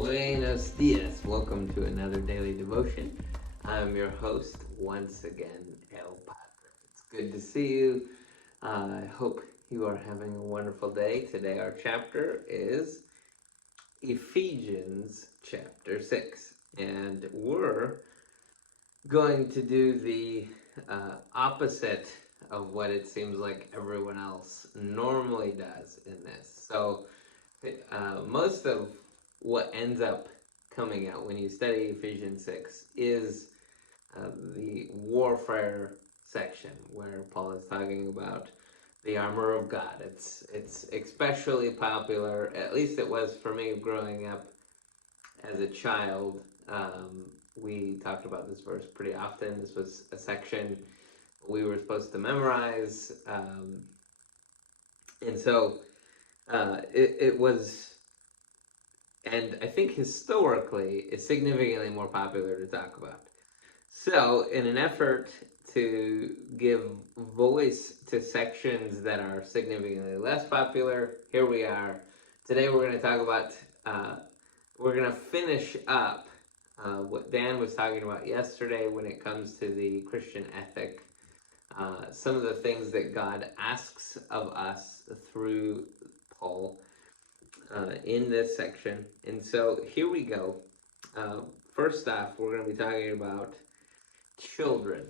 Buenos dias. Welcome to another daily devotion. I'm your host once again, El Padre. It's good to see you. I hope you are having a wonderful day. Today our chapter is Ephesians chapter 6. And we're going to do the opposite of what it seems like everyone else normally does in this. So most of what ends up coming out when you study Ephesians 6 is the warfare section where Paul is talking about the armor of God. It's especially popular, at least it was for me growing up as a child. We talked about this verse pretty often. This was a section we were supposed to memorize. And so it was, and I think historically, it's significantly more popular to talk about. So, in an effort to give voice to sections that are significantly less popular, here we are. Today we're going to talk about, we're going to finish up what Dan was talking about yesterday when it comes to the Christian ethic. Some of the things that God asks of us through Paul in this section. And so here we go. First off, we're going to be talking about children.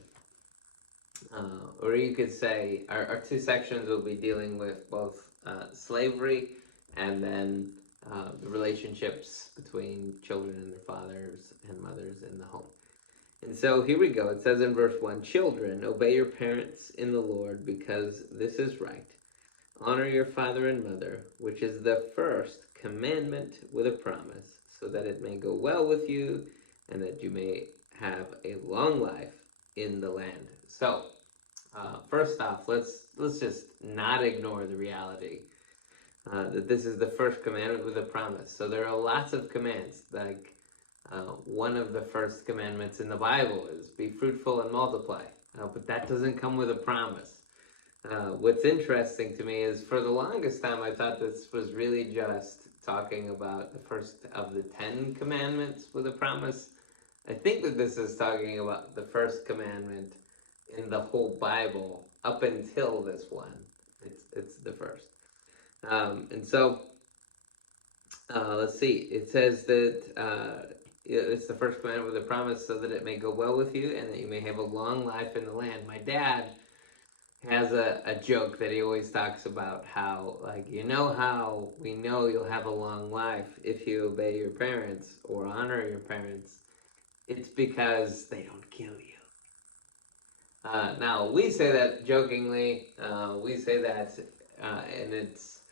Or you could say our two sections will be dealing with both slavery and then the relationships between children and their fathers and mothers in the home. And so here we go. It says in verse 1, "Children, obey your parents in the Lord, because this is right. Honor your father and mother, which is the first commandment with a promise, so that it may go well with you and that you may have a long life in the land." So, first off, let's just not ignore the reality that this is the first commandment with a promise. So there are lots of commands, like one of the first commandments in the Bible is be fruitful and multiply, but that doesn't come with a promise. What's interesting to me is for the longest time I thought this was really just talking about the first of the 10 commandments with a promise. I think that this is talking about the first commandment in the whole Bible up until this one. It's the first. And so, let's see. It says that it's the first commandment with a promise, so that it may go well with you and that you may have a long life in the land. My dad has a joke that he always talks about how, like, how we know you'll have a long life if you obey your parents or honor your parents. It's because they don't kill you. Now, we say that jokingly. We say that, and it's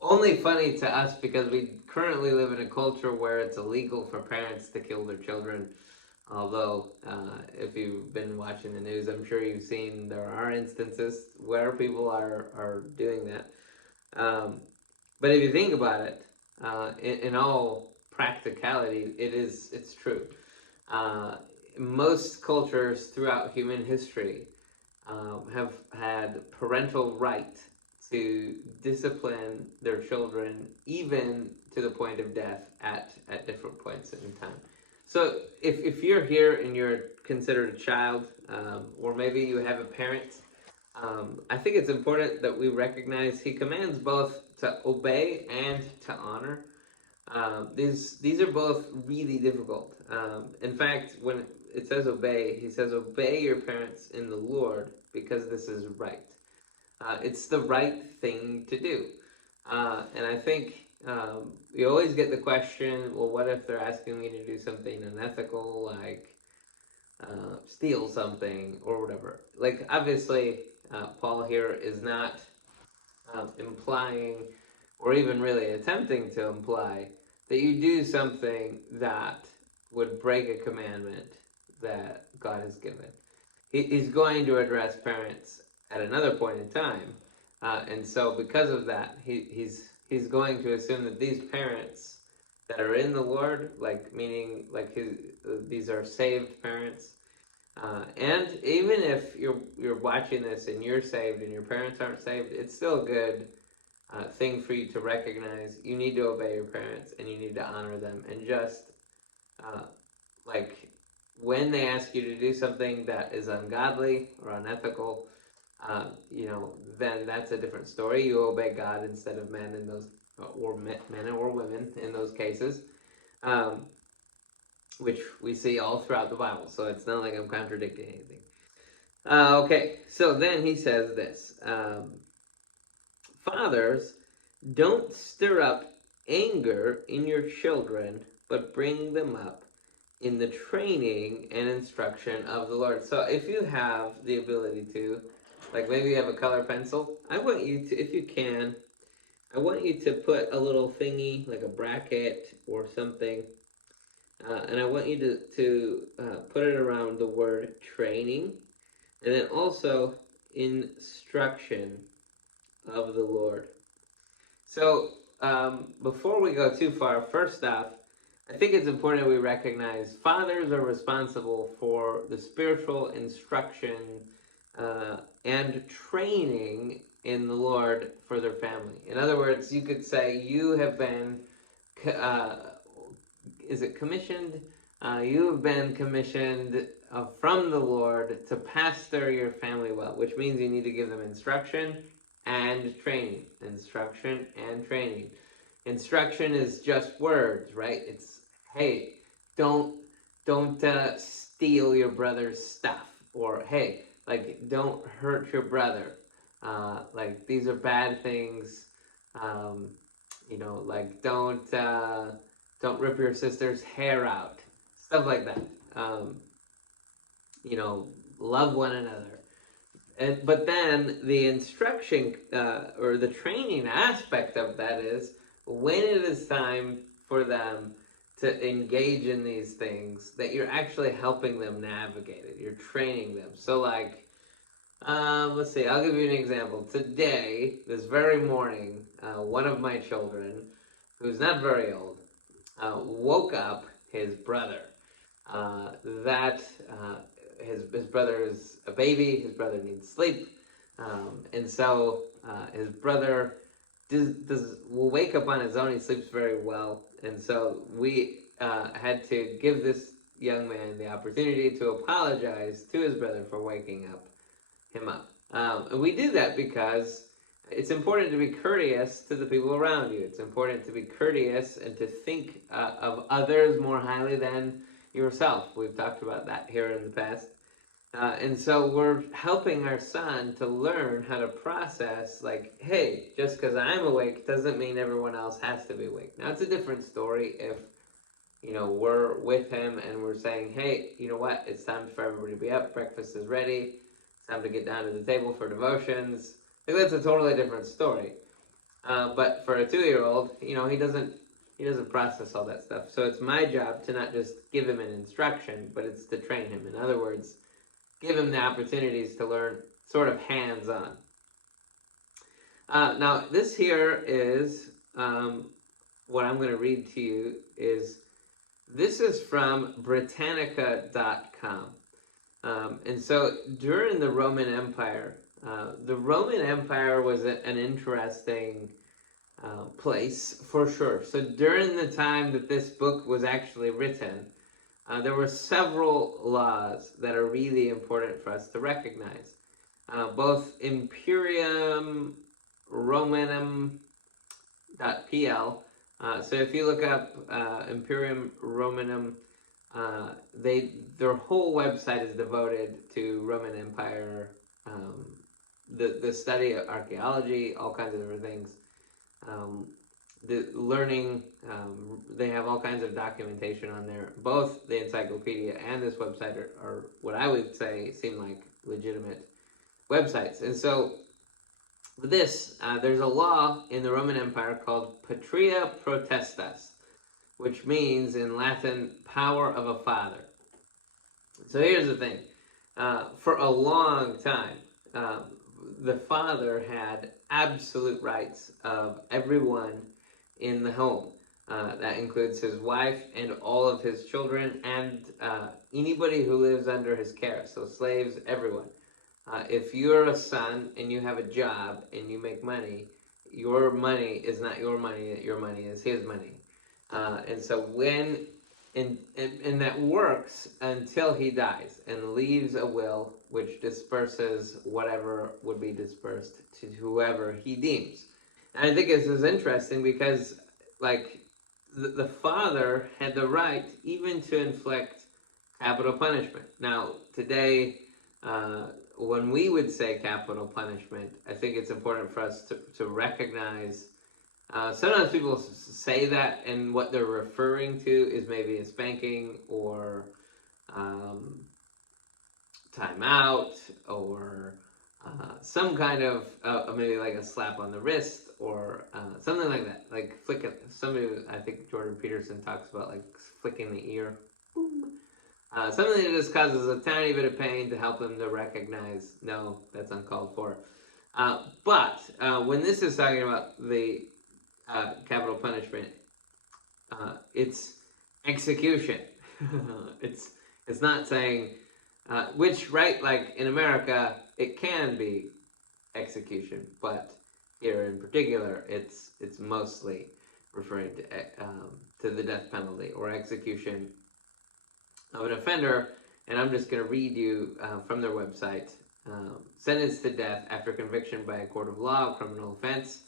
only funny to us because we currently live in a culture where it's illegal for parents to kill their children. Although, if you've been watching the news, I'm sure you've seen there are instances where people are doing that. But if you think about it, in all practicality, it's true. Most cultures throughout human history have had parental right to discipline their children, even to the point of death at different points in time. So if you're here and you're considered a child, or maybe you have a parent, I think it's important that we recognize he commands both to obey and to honor. These are both really difficult. In fact, when it says obey, he says obey your parents in the Lord, because this is right. It's the right thing to do. And I think you always get the question, well, what if they're asking me to do something unethical, like steal something or whatever? Like, obviously, Paul here is not implying, or even really attempting to imply, that you do something that would break a commandment that God has given. He's going to address parents at another point in time, and so because of that, he's going to assume that these parents that are in the Lord, like meaning like these are saved parents, and even if you're watching this and you're saved and your parents aren't saved, it's still good thing for you to recognize. You need to obey your parents, and you need to honor them. And just uh, like when they ask you to do something that is ungodly or unethical, then that's a different story. You obey God instead of men in those, or men or women in those cases, um, which we see all throughout the Bible. So it's not like I'm contradicting anything. Okay, so then he says this. Fathers, don't stir up anger in your children, but bring them up in the training and instruction of the Lord. So if you have the ability to, like maybe you have a color pencil, I want you to, if you can, I want you to put a little thingy, like a bracket or something, and I want you to put it around the word training, and then also instruction of the Lord. So before we go too far, first off, I think it's important we recognize fathers are responsible for the spiritual instruction and training in the Lord for their family. In other words, you could say you have been, is it commissioned? You have been commissioned from the Lord to pastor your family well, which means you need to give them instruction and training. Instruction and training. Instruction is just words, right? It's, hey, don't steal your brother's stuff, or hey, like don't hurt your brother. Like these are bad things. Like don't rip your sister's hair out, stuff like that. Love one another. But then the instruction or the training aspect of that is when it is time for them to engage in these things, that you're actually helping them navigate it. You're training them. So like, let's see, I'll give you an example. Today, this very morning, one of my children, who's not very old, woke up his brother. His brother is a baby. His brother needs sleep, and so his brother will wake up on his own. He sleeps very well, and so we had to give this young man the opportunity to apologize to his brother for waking him up. And we do that because it's important to be courteous to the people around you. It's important to be courteous and to think of others more highly than yourself. We've talked about that here in the past. And so we're helping our son to learn how to process, like, hey, just because I'm awake doesn't mean everyone else has to be awake. Now, it's a different story if, we're with him and we're saying, hey, you know what, it's time for everybody to be up, breakfast is ready, it's time to get down to the table for devotions. Like, that's a totally different story. But for a 2-year-old, he doesn't process all that stuff. So it's my job to not just give him an instruction, but it's to train him. In other words, give him the opportunities to learn sort of hands-on. Now, this here is what I'm going to read to you this is from Britannica.com. And so during the Roman Empire was an interesting place for sure. So during the time that this book was actually written, there were several laws that are really important for us to recognize. Both Imperium Romanum.pl. So if you look up Imperium Romanum, their whole website is devoted to Roman Empire, the study of archaeology, all kinds of different things. The learning, they have all kinds of documentation on there. Both the encyclopedia and this website are what I would say seem like legitimate websites. And so there's a law in the Roman Empire called Patria Potestas, which means in Latin, power of a father. So here's the thing. For a long time, the father had absolute rights of everyone in the home. That includes his wife and all of his children and anybody who lives under his care, so slaves, everyone. If you're a son and you have a job and you make money, your money is not your money, that your money is his money. And so and that works until he dies and leaves a will which disperses whatever would be dispersed to whoever he deems. And I think this is interesting because, like, the father had the right even to inflict capital punishment. Now, today, when we would say capital punishment, I think it's important for us to recognize. Sometimes people say that, and what they're referring to is maybe a spanking or timeout or some kind of maybe like a slap on the wrist or something like that, like flicking. Somebody, I think Jordan Peterson talks about like flicking the ear. Something that just causes a tiny bit of pain to help them to recognize, no, that's uncalled for. But when this is talking about the capital punishment, it's execution. it's not saying, which, right, like in America, it can be execution, but here in particular, it's mostly referring to the death penalty or execution of an offender. And I'm just going to read you from their website. Sentenced to death after conviction by a court of law of criminal offense,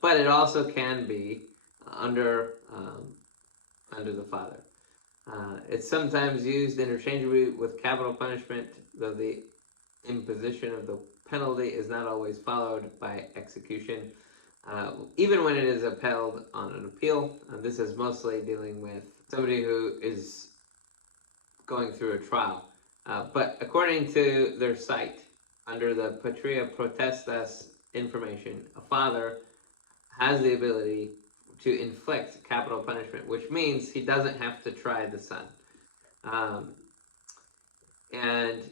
but it also can be under the father. It's sometimes used interchangeably with capital punishment, though the imposition of the penalty is not always followed by execution, even when it is upheld on an appeal. This is mostly dealing with somebody who is going through a trial. But according to their site, under the Patria Potestas information, a father has the ability to inflict capital punishment, which means he doesn't have to try the son. And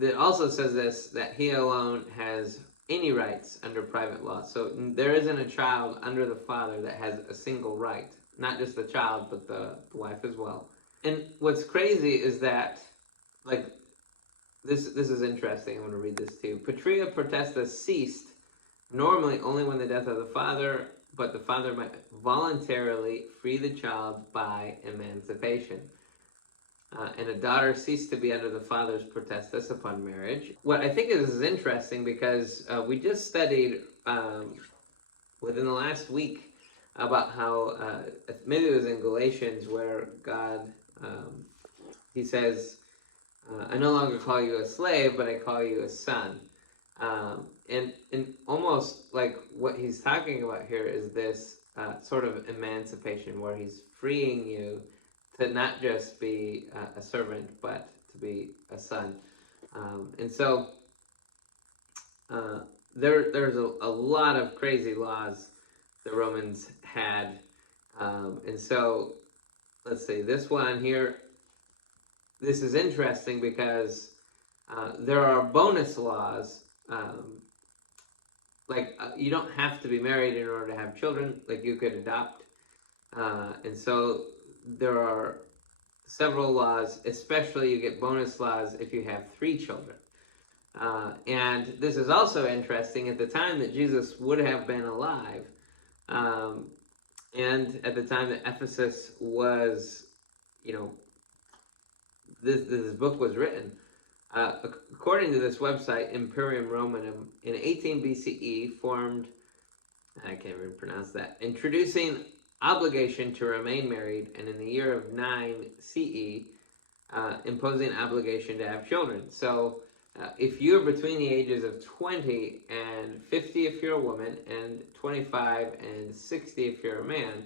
it also says this, that he alone has any rights under private law. So there isn't a child under the father that has a single right. Not just the child, but the wife as well. And what's crazy is that, like, this is interesting. I want to read this too. Patria Potestas ceased normally only when the death of the father, but the father might voluntarily free the child by emancipation. And a daughter ceased to be under the father's potestas upon marriage. What I think is interesting, because we just studied within the last week about how, maybe it was in Galatians, where God, he says, I no longer call you a slave, but I call you a son. And almost like what he's talking about here is this sort of emancipation, where he's freeing you to not just be a servant, but to be a son. And so there's a lot of crazy laws the Romans had. And so, let's see, this one here, this is interesting because there are bonus laws. You don't have to be married in order to have children. Like, you could adopt. And so there are several laws, especially you get bonus laws if you have 3 children. And this is also interesting at the time that Jesus would have been alive, and at the time that Ephesus was, this book was written. According to this website, Imperium Romanum, in 18 BCE, formed, I can't even pronounce that, introducing obligation to remain married, and in the year of 9 CE, imposing obligation to have children. So if you're between the ages of 20 and 50 if you're a woman, and 25 and 60 if you're a man,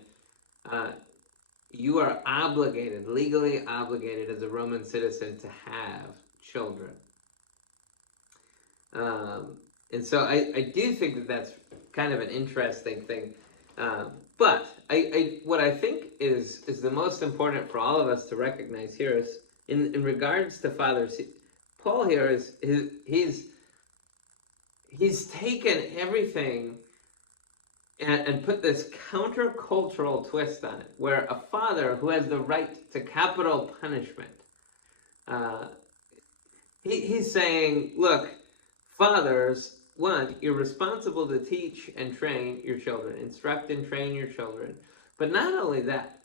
you are obligated, legally obligated as a Roman citizen to have children. And so I do think that that's kind of an interesting thing. But what I think is the most important for all of us to recognize here is in regards to fathers. Paul here he's taken everything and put this countercultural twist on it, where a father who has the right to capital punishment, he's saying, look, fathers, one, you're responsible to teach and train your children, instruct and train your children. But not only that,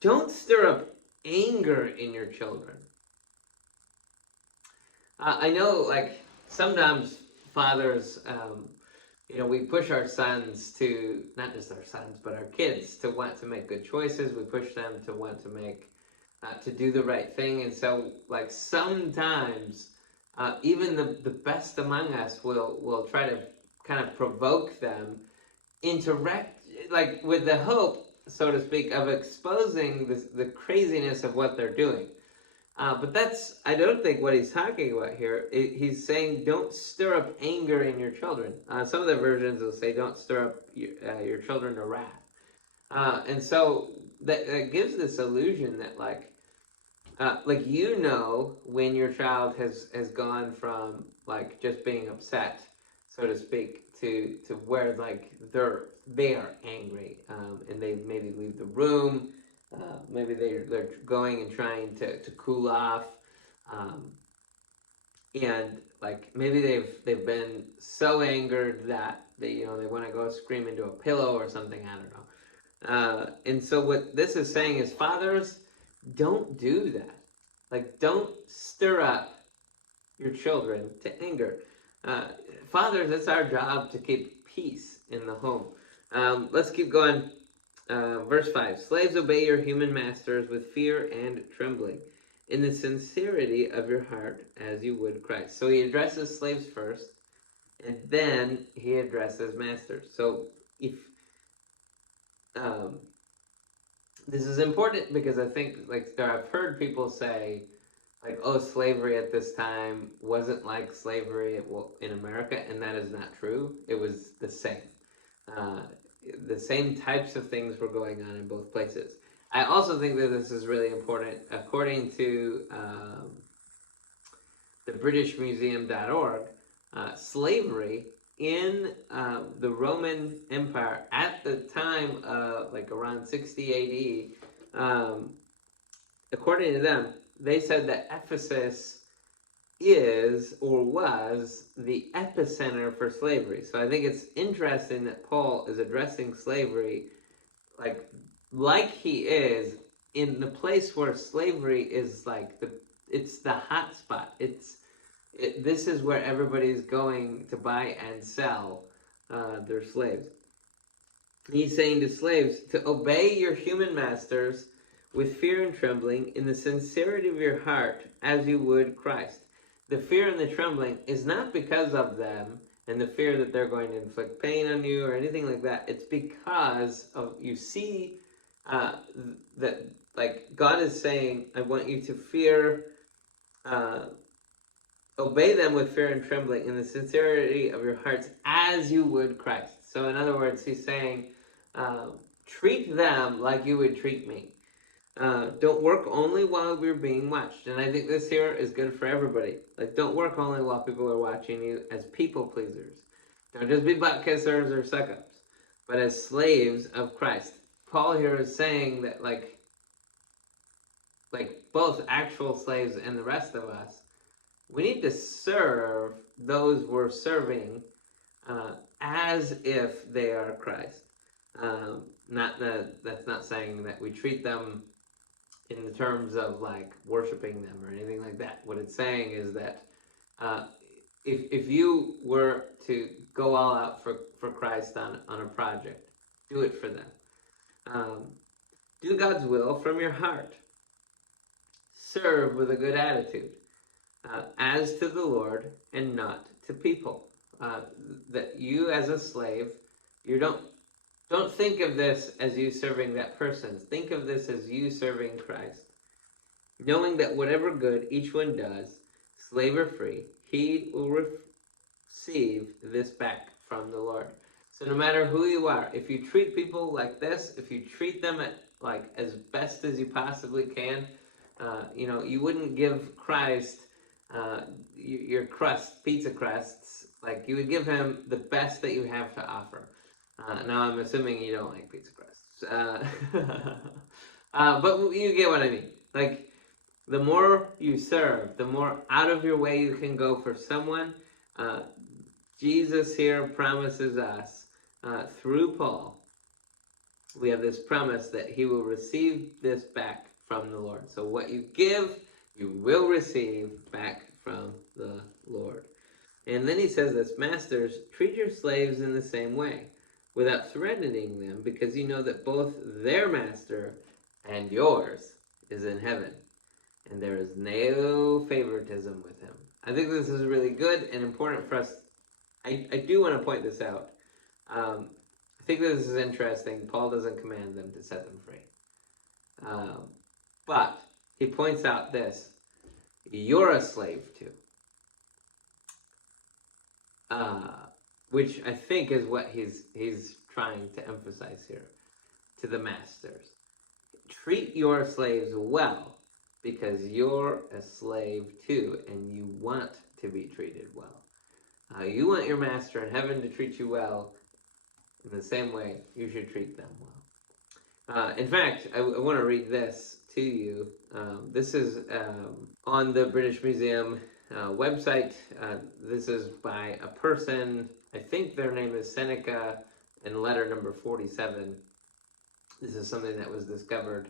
don't stir up anger in your children. I know, like, sometimes fathers, we push our sons to, not just our sons, but our kids to want to make good choices. We push them to want to to do the right thing. And so, like, sometimes even the best among us will try to kind of provoke them into like with the hope, so to speak, of exposing the craziness of what they're doing. But that's, I don't think, what he's talking about here. He's saying don't stir up anger in your children. Some of the versions will say don't stir up your children to wrath. And so that gives this illusion that when your child has gone from like just being upset, so to speak, to where like they are angry, and they maybe leave the room. Maybe they're going and trying to cool off, and like maybe they've been so angered that they want to go scream into a pillow or something. I don't know. And so what this is saying is, fathers, don't do that. Like, don't stir up your children to anger. Fathers, it's our job to keep peace in the home. Let's keep going. Verse 5, slaves, obey your human masters with fear and trembling, in the sincerity of your heart, as you would Christ. So he addresses slaves first, and then he addresses masters. So if this is important, because I think I've heard people say like, oh, slavery at this time wasn't like slavery in America, and that is not true. It was the same. The same types of things were going on in both places. I also think that this is really important. According to the BritishMuseum.org, slavery in the Roman Empire at the time, like around 60 AD, according to them, they said that Ephesus is or was the epicenter for slavery. So I think it's interesting that Paul is addressing slavery like he is in the place where slavery is it's the hot spot. This is where everybody's going to buy and sell their slaves. He's saying to slaves to obey your human masters with fear and trembling in the sincerity of your heart, as you would Christ. The fear and the trembling is not because of them and the fear that they're going to inflict pain on you or anything like that. It's because of, you see, that God is saying, I want you to fear, obey them with fear and trembling in the sincerity of your hearts, as you would Christ. So in other words, he's saying, treat them like you would treat me. Don't work only while we're being watched. And I think this here is good for everybody. Like, don't work only while people are watching you as people pleasers. Don't just be butt kissers or suck-ups, but as slaves of Christ. Paul here is saying that like both actual slaves and the rest of us, we need to serve those we're serving as if they are Christ. That's not saying that we treat them in the terms of like worshiping them or anything like that. What it's saying is that if you were to go all out for Christ on a project, do it for them. Do God's will from your heart. Serve with a good attitude, as to the Lord and not to people. That you as a slave, you don't think of this as you serving that person. Think of this as you serving Christ. Knowing that whatever good each one does, slave or free, he will receive this back from the Lord. So no matter who you are, if you treat people like this, if you treat them as best as you possibly can, you wouldn't give Christ your pizza crusts. Like, you would give him the best that you have to offer. Now, I'm assuming you don't like pizza crusts. But you get what I mean. Like, the more you serve, the more out of your way you can go for someone, Jesus here promises us, through Paul, we have this promise that he will receive this back from the Lord. So what you give, you will receive back from the Lord. And then he says this, masters, treat your slaves in the same way, without threatening them, because you know that both their master and yours is in heaven, and there is no favoritism with him. I think this is really good and important for us. I do want to point this out. I think this is interesting. Paul doesn't command them to set them free. But he points out this. You're a slave too. Which I think is what he's trying to emphasize here to the masters. Treat your slaves well, because you're a slave too, and you want to be treated well. You want your master in heaven to treat you well. In the same way, you should treat them well. In fact, I want to read this to you. This is on the British Museum website. This is by a person, I think their name is Seneca, in letter number 47. This is something that was discovered.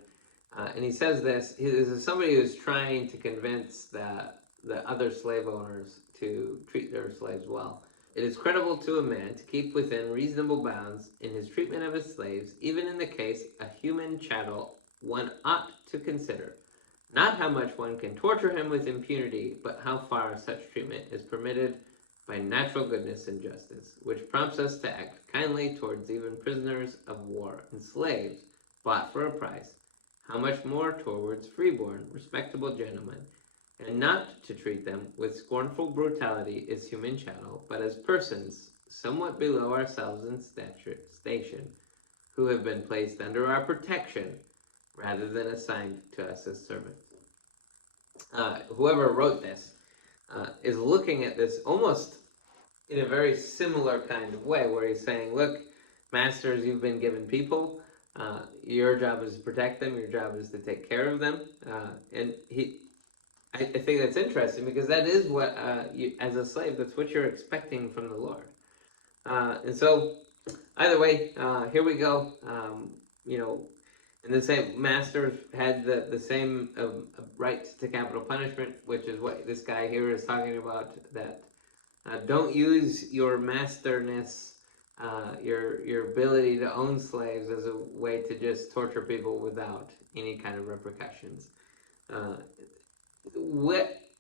And he says this. This is somebody who's trying to convince the other slave owners to treat their slaves well. It is credible to a man to keep within reasonable bounds in his treatment of his slaves, even in the case a human chattel. One ought to consider not how much one can torture him with impunity, but how far such treatment is permitted by natural goodness and justice, which prompts us to act kindly towards even prisoners of war and slaves bought for a price, how much more towards freeborn, respectable gentlemen, and not to treat them with scornful brutality as human chattel, but as persons somewhat below ourselves in station, who have been placed under our protection rather than assigned to us as servants. Whoever wrote this is looking at this almost in a very similar kind of way, where he's saying, look, masters, you've been given people. Your job is to protect them. Your job is to take care of them. I think that's interesting, because that is what, you, as a slave, that's what you're expecting from the Lord. And so, either way, here we go. And the same masters had the same right to capital punishment, which is what this guy here is talking about. That don't use your masterness, your ability to own slaves, as a way to just torture people without any kind of repercussions.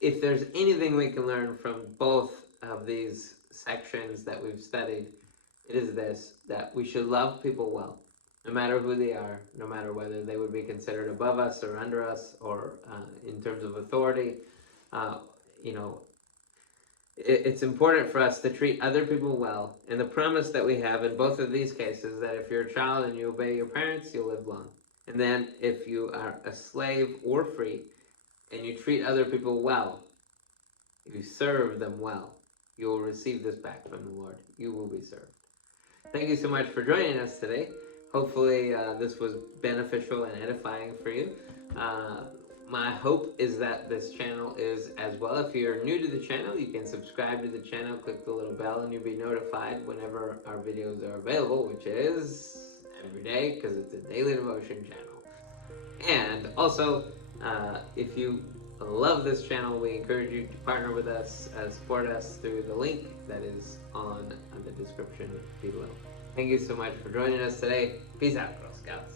If there's anything we can learn from both of these sections that we've studied, it is this: that we should love people well, no matter who they are, no matter whether they would be considered above us or under us, or in terms of authority. It's important for us to treat other people well, and the promise that we have in both of these cases, that if you're a child and you obey your parents, you'll live long. And then if you are a slave or free, and you treat other people well, you serve them well, you will receive this back from the Lord. You will be served. Thank you so much for joining us today. Hopefully this was beneficial and edifying for you. My hope is that this channel is as well. If you're new to the channel, you can subscribe to the channel, click the little bell, and you'll be notified whenever our videos are available, which is every day, because it's a daily devotion channel. And also, if you love this channel, we encourage you to partner with us, support us through the link that is on the description below. Thank you so much for joining us today. Peace out, Girl Scouts.